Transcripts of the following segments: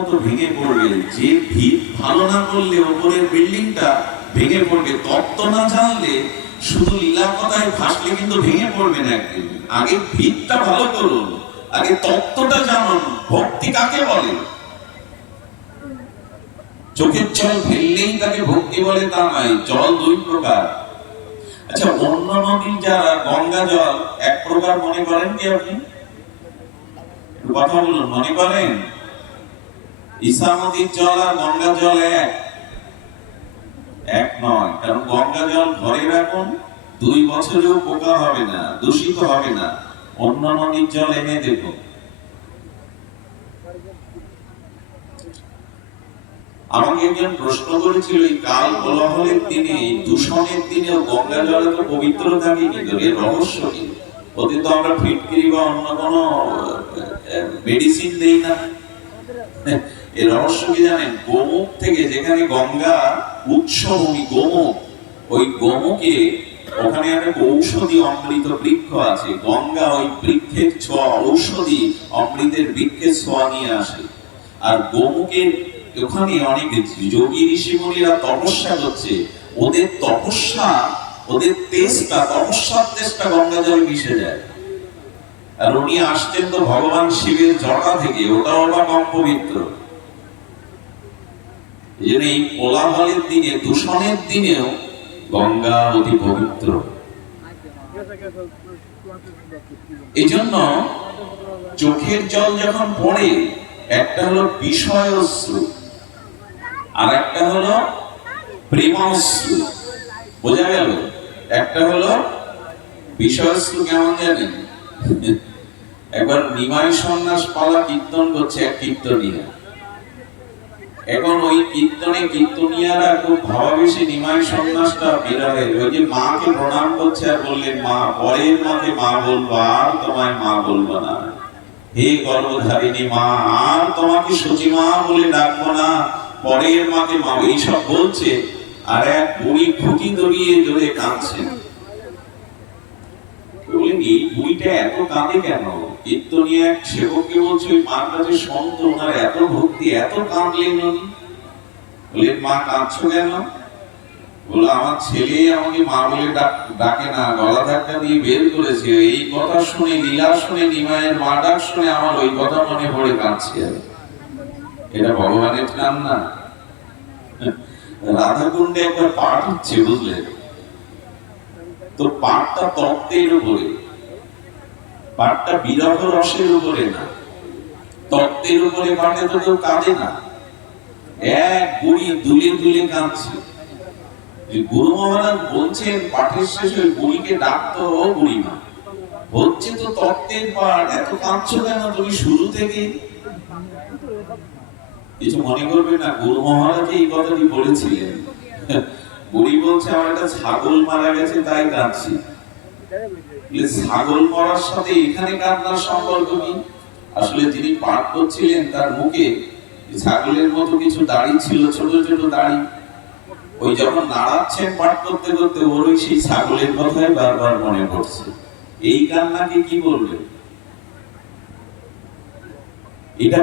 মতো ভেঙে পড়বে, যে ভিত ভালো না করলে ওপরের বিল্ডিংটা ভেঙে পড়বে। তত্ত্ব না জানলে শুধু লীলা কথায় ভাসলে কিন্তু ভেঙে পড়বে না একদিন। আগে ভিতটা ভালো করুন, আগে তত্ত্বটা জানুন। ভক্তি কাকে বলে? চোখের জল ফেললেই তাকে ভক্তি বলে তা নয়। জল দুই প্রকার। আচ্ছা, অন্য নদীর যারা গঙ্গা জল এক প্রকার মনে করেন কি আপনি? কথা বলুন, মনে করেন? ঈশা নদীর জল আর গঙ্গা জল এক নয়। কারণ গঙ্গা জল ঘরে রাখুন, 2 বছরেও পোকা হবে না, দূষিত হবে না। অন্য নদীর জল এনে দেখুন। আমাকে একজন প্রশ্ন করেছিল, এই কাল কোলাহলের দিনে, দূষণের দিনে গঙ্গা জল এত পবিত্র থাকে কি করে? রহস্য কি? ওতে তো আমরা ফিটকিরি বা অন্য কোনো মেডিসিন দেই না। এর রহস্য কি জানেন? গোমুখ থেকে, যেখানে গঙ্গা উৎসভূমি গোমুখ, ওই গোমুখে ওখানে একটা ঔষধি অমৃত বৃক্ষ আছে। গঙ্গা ওই বৃক্ষের ছোঁয়া, ঔষধি অমৃতের বৃক্ষের ছোঁয়া নিয়ে আসে। আর গোমুখের ওখানে অনেক যোগী ঋষিমুনিরা তপস্যা করছে। ওদের তপস্যা, ওদের তেজটা, তপস্যার তেজটা গঙ্গা জল মিশে যায়। আর উনি আসছেন তো ভগবান শিবের জটা থেকে, ওটাও বা কম পবিত্র। এই কোলাহলের দিনে, দূষণের দিনেও গঙ্গা অতি পবিত্র। এই জন্য চোখের জল যখন পড়ে, একটা হলো বিষয় অশ্রু আর একটা হলো প্রেমাশ্রু। বোঝা গেল? একটা হলো বিষয় অশ্রু। কেমন জানেন? একবার নিমাই সন্ন্যাস পালা কীর্তন করছে এক কীর্তনিয়া। এখন ওই কীর্তনে কীর্তনিয়ারা খুব ভাবাবেশে নিমাই সন্ন্যাসটা বিরহে ওই যে মাকে প্রণাম করছে আর বললেন, মা, পরের মাকে মা বলবো, আর তোমায় মা বলবো না। হে গর্ভধারিণী মা, আর তোমাকে সচিমা বলে ডাকবো না, পরের মাকে মা। এইসব বলছে, আর এক বুড়ি খুঁটি দড়িয়ে জোরে কাঁদছে। এই বুড়িটা এত কাঁদে কেন? কীর্তনিয়া এক সেবককে বলছে, ওই মার কাছে সন্ত, ওনার এত ভক্তি, এত কাঁদলেন উনি। বললেন, মা কাঁদছো কেন? বললো, আমার ছেলে আমাকে মা বলে ডাকে না, গলা ধাক্কা দিয়ে বের করেছে। এই কথা শুনে, লীলা শুনে, নিমায়ের মা ডাক শুনে আমার ওই কথা মনে পড়ে কাঁদছি। এটা ভগবানের কান্না? রাধাকুণ্ডে একবার পাঠ হচ্ছে, বুঝলেন তো? পাঠটা তত্ত্বের উপরে, পাঠটা বিরহ রসের উপরে না, তত্ত্বের উপরে পাঠে তো কেউ কাঁদে না। এক বুড়ি দুলে দুলে কাঁদছে। গুরু মহারাজ বলছেন পাঠের শেষে বুড়িকে ডাকতো, ও বুড়িমা, হচ্ছে তো তত্ত্বের পাঠ, এত কাঁদছো কেন তুমি শুরু থেকে? কিছু মনে করবে না, গুরু মহারাজ এই কথাটি বলেছিলেন। বুড়ি বলছে, আমার একটা ছাগল মারা গেছে তাই কাঁদছি। ছাগল মরার সাথে এখানে কান্নার সম্পর্ক কি? আসলে যিনি পাঠ করছিলেন তার মুখে ছাগলের মতো কিছু দাড়ি ছিল, ছোট ছোট দাড়ি। ওই যখন নাড়াচ্ছেন পাঠ করতে করতে, ওর ওই সেই ছাগলের কথাই বারবার মনে পড়ছে। এই কান্নাকে কি বলবে? এটা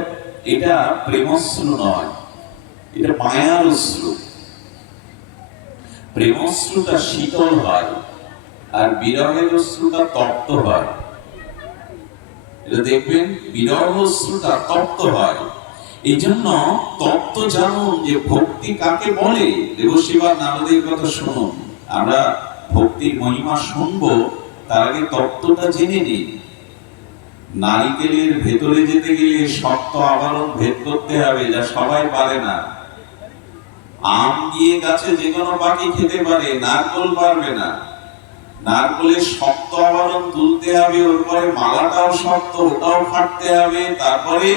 এটা প্রেমশ্রু নয়, এটা মায়ার অশ্রু। প্রেমশ্রুটা শীতল হয়, আর বিরহের অশ্রুটা তপ্ত হয়। এটা দেখবেন, বিরহ অশ্রুটা তপ্ত হয়। এই জন্য তত্ত্ব জানুন যে ভক্তি কাকে বলে। দেবশিবা নারদের কথা শুনুন। আমরা ভক্তির মহিমা শুনবো, তার আগে তত্ত্বটা জেনে নিন। নারিকেলের ভেতরে যেতে গেলে শক্ত আবরণ ভেদ করতে হবে, যা সবাই পারে না। আম গিয়ে গাছে যে কোনো পাখি খেতে পারে, নারকেল পারবে না। নারকেলের শক্ত আবরণ তুলতে হবে, ওর পরে মালাটাও শক্ত, ওটাও ফাটতে হবে, তারপরে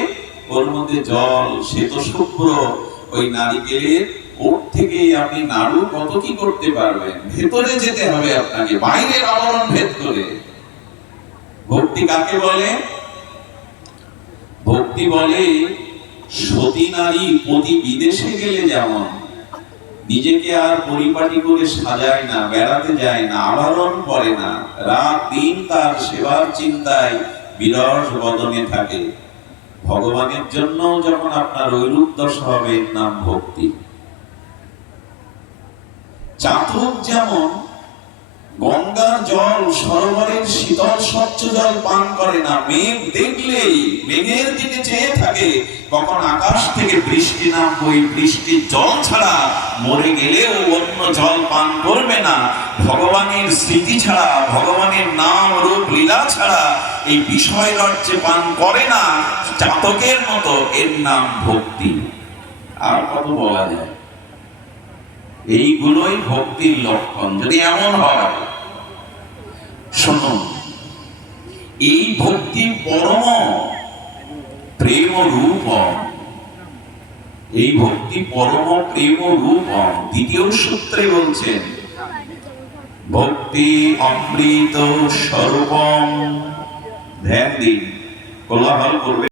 ওর মধ্যে জল, শ্বেত শুভ্র। ওই নারিকেলের ওর থেকে আপনি নাড়ু কত কি করতে পারবেন? ভেতরে যেতে হবে আপনাকে, বাইরের আবরণ ভেদ করে। ভক্তি কাকে বলে? ভক্তি বলে সতী নারী পতি বিদেশে গেলে যেমন নিজেকে আর পরিপাটি করে সাজায় না, বেড়াতে যায় না, আবরণ পরে না, রাত দিন তার সেবার চিন্তায় বিরস বদনে থাকে, ভগবানের জন্য যখন আপনার ঐরূপ দশা হবে, এর নাম ভক্তি। চাতক যেমন গঙ্গার জল, সরোবরের শীতল স্বচ্ছ জল পান করে না, মেঘ দেখলেই মেঘের দিকে চেয়ে থাকে কখন আকাশ থেকে বৃষ্টি নামবে, ওই বৃষ্টির জল ছাড়া মরে গেলেও অন্য জল পান করবে না। ভগবানের স্মৃতি ছাড়া, ভগবানের নাম রূপ লীলা ছাড়া এই বিষয় রাজ্যে পান করে না, চাতকের মতো। এর নাম ভক্তি। আর কত বলা যায়? এইগুলোই ভক্তির লক্ষণ। যদি এমন হয়, শুনুন, এই ভক্তি পরম প্রেম রূপম, এই ভক্তি পরম প্রেম রূপম। দ্বিতীয় সূত্রে বলছেন ভক্তি অমৃত স্বরূপম। ধ্যান দিন, কোলাহল করবে